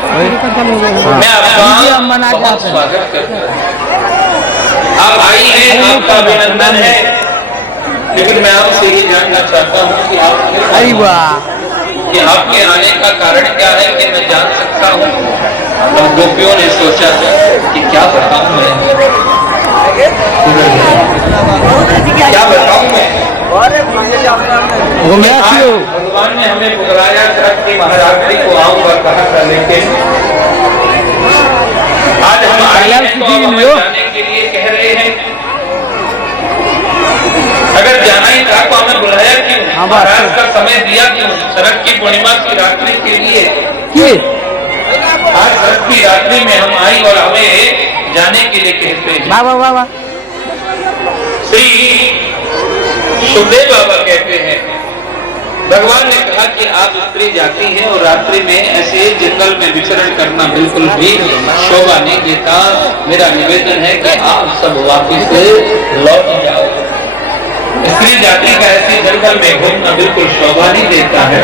मैं आपका बहुत स्वागत करता हूँ। आप आई हैं, आपका अभिनंदन है, लेकिन मैं आपसे ये जानना चाहता हूँ कि आपके आने का कारण क्या है, कि मैं जान सकता हूँ? तो गोपियों ने सोचा कि क्या बताऊं मैं, क्या बताऊं मैं। भगवान ने हमें बुलाया शरद की महारात्रि को आऊंगा कहा था, लेकिन आज हम आए हैं तो हमें जाने के लिए कह रहे हैं। अगर जाना ही था तो हमें बुलाया क्यों, महाराज का समय दिया क्यों? शरद की पूर्णिमा की रात्रि के लिए आज शरद की रात्रि में हम आई और हमें जाने के लिए कहते हैं। वाह वाह वाह। श्री सुखदेव बाबा कहते हैं, भगवान ने कहा कि आप स्त्री जाति हैं और रात्रि में ऐसे जंगल में विचरण करना बिल्कुल भी शोभा नहीं देता। मेरा निवेदन है कि आप सब वापिस लौट जाओ। स्त्री जाति का ऐसे जंगल में घूमना बिल्कुल शोभा नहीं देता है।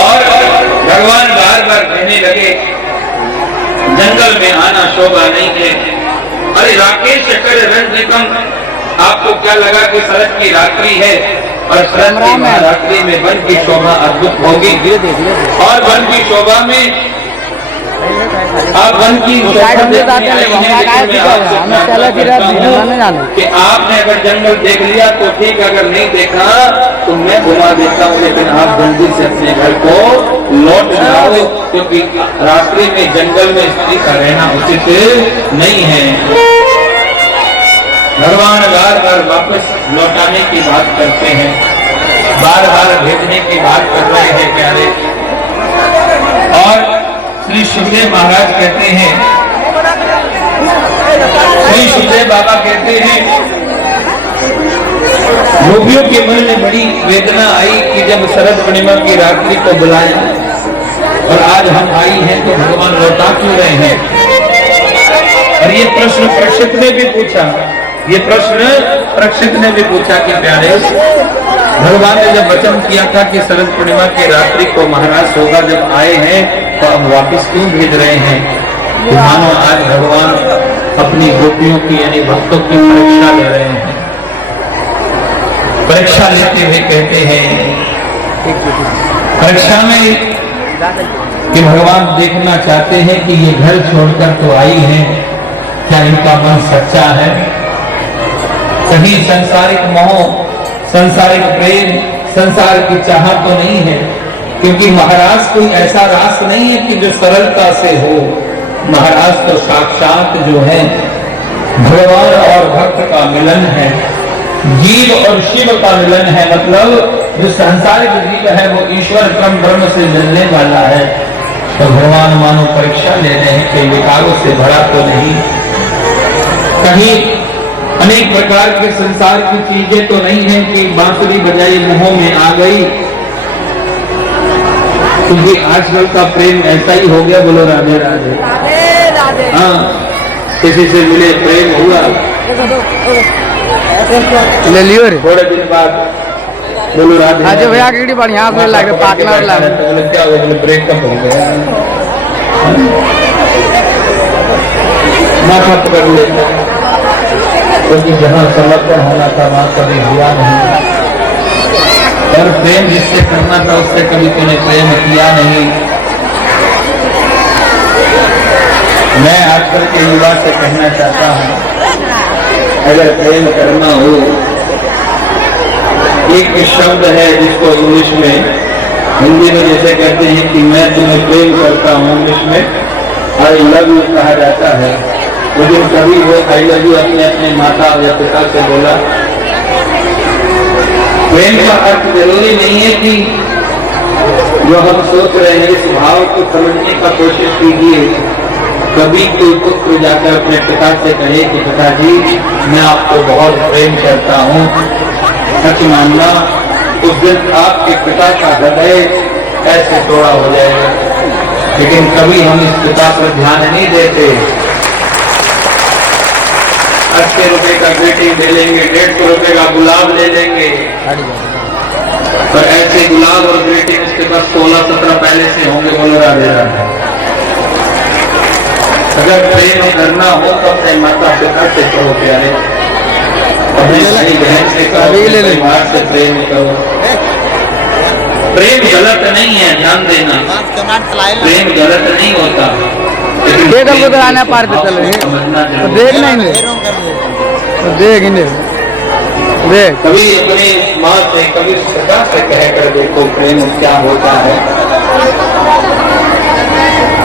और भगवान बार बार कहने लगे, जंगल में आना शोभा नहीं है। अरे राकेश कर रंग निकम, आपको क्या लगा कि शरद की रात्रि है और शरद की रात्रि में वन की शोभा अद्भुत होगी, और वन की शोभा में आप वन की कि आपने अगर जंगल देख लिया तो ठीक, अगर नहीं देखा तो मैं घुमा देता हूँ, लेकिन आप जल्दी से अपने घर को लौट जाओ, क्योंकि रात्रि में जंगल में स्त्री का रहना उचित नहीं है। भगवान बार बार वापस लौटाने की बात करते हैं, बार बार भेजने की बात कर रहे हैं प्यारे। और श्री सुखदेव महाराज कहते हैं, श्री सुखदेव बाबा कहते हैं, गोपियों के मन में बड़ी वेदना आई कि जब शरद पूर्णिमा की रात्रि को बुलाया और आज हम आई हैं तो भगवान लौटा क्यों रहे हैं। और ये प्रश्न परीक्षित ने भी पूछा, ये प्रश्न परीक्षित ने भी पूछा कि प्यारे, भगवान ने जब वचन किया था कि शरद पूर्णिमा की रात्रि को महाराज होगा, जब आए हैं तो अब वापस क्यों भेज रहे हैं। तो मानो आज भगवान अपनी गोपियों की यानी भक्तों की परीक्षा ले रहे हैं। परीक्षा लेते हुए कहते हैं, परीक्षा में कि भगवान देखना चाहते हैं कि ये घर छोड़कर तो आई हैं, क्या इनका मन सच्चा है, कहीं सांसारिक मोह, सांसारिक प्रेम, संसार की चाहत तो नहीं है। क्योंकि महाराज कोई ऐसा रास नहीं है कि जो सरलता से हो। महाराज तो साक्षात जो है भगवान और भक्त का मिलन है, जीव और शिव का मिलन है। मतलब जो सांसारिक जीव है वो ईश्वर क्रम ब्रह्म से मिलने वाला है। तो भगवान मानो परीक्षा ले रहे हैं कि विकारों से भरा तो नहीं, कहीं अनेक प्रकार के संसार की चीजें तो नहीं है कि बांसुरी बजाई मुंहों में आ गई। क्योंकि आजकल का प्रेम ऐसा ही हो गया। बोलो राधे राधे। हाँ, किसी से मिले प्रेम हुआ, ले लियो रे, थोड़े दिन बाद बोलो राधे। आज भैया की बढ़िया से लगे पार्टनर लगे, क्या हो गया, ब्रेकअप हो गया, माथा पकड़ लेता। क्योंकि जहाँ समर्पण होना था वहां कभी हुआ नहीं, और प्रेम जिससे करना था उससे कभी तूने प्रेम किया नहीं। मैं आजकल के युवा से कहना चाहता हूँ, अगर प्रेम करना हो, एक शब्द है जिसको इंग्लिश में, हिंदी में जैसे कहते हैं कि मैं तुम्हें प्रेम करता हूँ, इंग्लिश में आई लव यू कहा जाता है। लेकिन कभी वो आई लव यू अपने अपने माता या पिता से बोला। प्रेम का अर्थ जरूरी नहीं है कि जो हम सोच रहे हैं, इस भाव को समझने का कोशिश कीजिए। कभी कोई पुत्र जाकर अपने पिता से कहे कि पिताजी मैं आपको बहुत प्रेम करता हूँ, सच मानना उस दिन आपके पिता का हृदय ऐसे तोड़ा हो जाएगा। लेकिन कभी हम इस पिता पर ध्यान नहीं देते। 80 रुपए का ग्रीटिंग ले लेंगे, 150 रुपए का गुलाब ले लेंगे, और ऐसे गुलाब और बेटे उसके पास 16-17 पहले से होंगे। बोलो राधे राधे। अगर प्रेम करना हो तो अपने माता पिता से करो प्यारे, अपने भाई बहन से करो, परिवार से प्रेम करो। प्रेम गलत नहीं है, ध्यान देना, प्रेम गलत नहीं होता, लेकिन तो आना पार पे चल रहे समझना तो देख नहीं तो देख नहीं देख कभी अपनी माँ से कभी सदा से कहकर देखो प्रेम क्या होता है।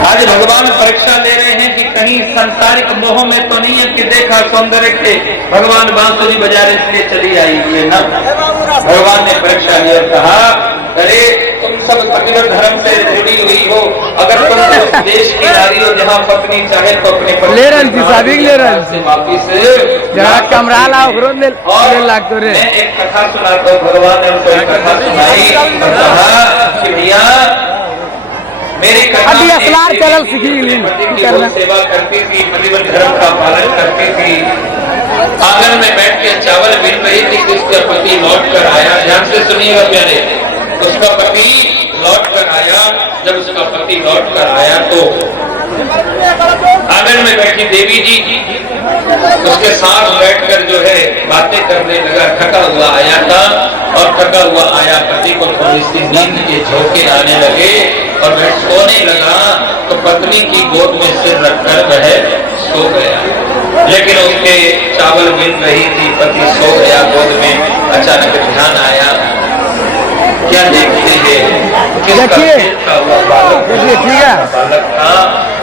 आज भगवान परीक्षा ले रहे हैं कि कहीं संसारिक मोह में तो नहीं है कि देखा सौंदर्य के भगवान बांसुरी बजा रहे इसलिए चली आई ये ना। भगवान ने परीक्षा लिया, कहा अरे तुम सब पतिव्रत धर्म से जुड़ी हुई हो, अगर तुम उस देश की नारी हो जहाँ पत्नी चाहे तो अपने पति से वापिस कमरा लाओ ले लाग तो रे। मैं एक कथा सुनाता हूँ। भगवान ने उनको एक कथा सुनाई और कहा कि भैया मेरी कथा चल सेवा करती थी, पतिव्रत धर्म का पालन करती थी, आंगन में बैठ के चावल बिन रही थी कि उसका पति लौट कर आया। ध्यान से सुनिएगा प्यारे, उसका पति लौट कर आया। जब उसका पति लौट कर आया तो आंगन में बैठी देवी जी उसके साथ बैठकर जो है बातें करने लगा। थका हुआ आया था और थका हुआ आया पति को थोड़ी सी नींद के झोंके आने लगे और वह सोने लगा तो पत्नी की गोद में सिर रखकर वह सो गया। लेकिन उसके चावल बिन रही थी, पति सो गया गोद में। अचानक ध्यान आया, क्या देखते हैं किसका खेलता हुआ बालक था,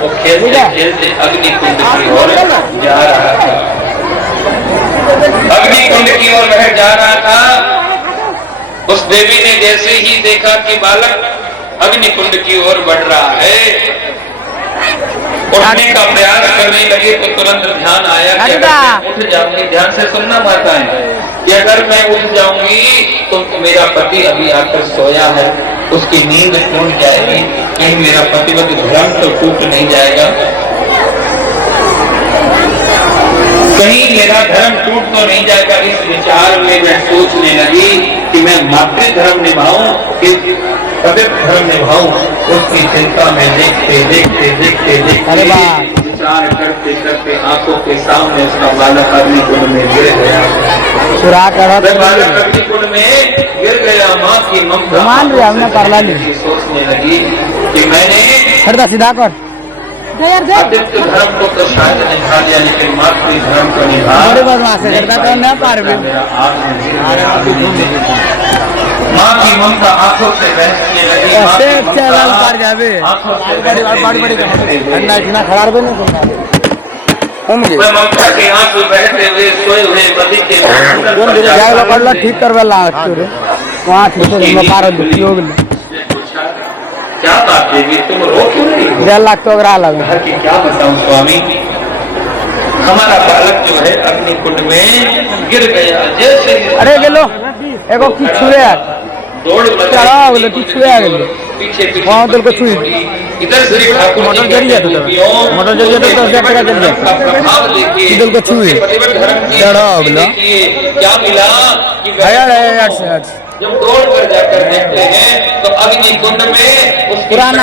वो खेलते खेलते अग्निकुंड की ओर जा रहा था। अग्निकुंड की ओर वह जा रहा था। उस देवी ने जैसे ही देखा कि बालक अग्निकुंड की ओर बढ़ रहा है, उठने का प्रयास करने लगे तो तुरंत ध्यान आया कि अगर उठ जाऊंगी, ध्यान से सुनना माताएं, कि अगर मैं उठ जाऊंगी तो मेरा पति अभी आकर सोया है, उसकी नींद टूट जाएगी, कहीं मेरा पतिव्रत धर्म तो टूट नहीं जाएगा, कहीं मेरा धर्म टूट तो नहीं जाएगा। इस विचार में मैं सोचने लगी कि मैं मातृ धर्म निभाऊं कि पवित्र धर्म निभाऊं। उसकी चिंता में देखते देखते देखते देखते विचार करते करते आंखों के सामने उसका बालक अग्निकुंड में गिर गया। बालक अग्निकुंड में गिर गया। माँ की ममता सोचने लगी कि मैंने सीधा कर आदित्य धर्म को तो शायद निभा लिया, लेकिन मातृ धर्म को निभा माँ की ममता आंखों से बहने लगी। ममता के आंसू बहते हुए सोए हुए पति के ठीक करवा वहाँ क्या बात देवी तुम रो क्यों रही हो? 1.5 लाख तो घर की क्या बताऊं स्वामी, हमारा बालक जो है अग्निकुंड में गिर गया। जैसे अरे गेलो एगो की छुए दौड़ चढ़ा गेलो की छुए गेलो पीछे वहां दिल को छुई इधर श्री ठाकुर मोटर जरिए तो मोटर जरिए तो 10 टका जल जाए प्रभाव देखिए दिल को छुई चढ़ा गेलो क्या मिला कि जब दौड़ कर जाकर देखते हैं तो अग्निकुंड में उस पुराना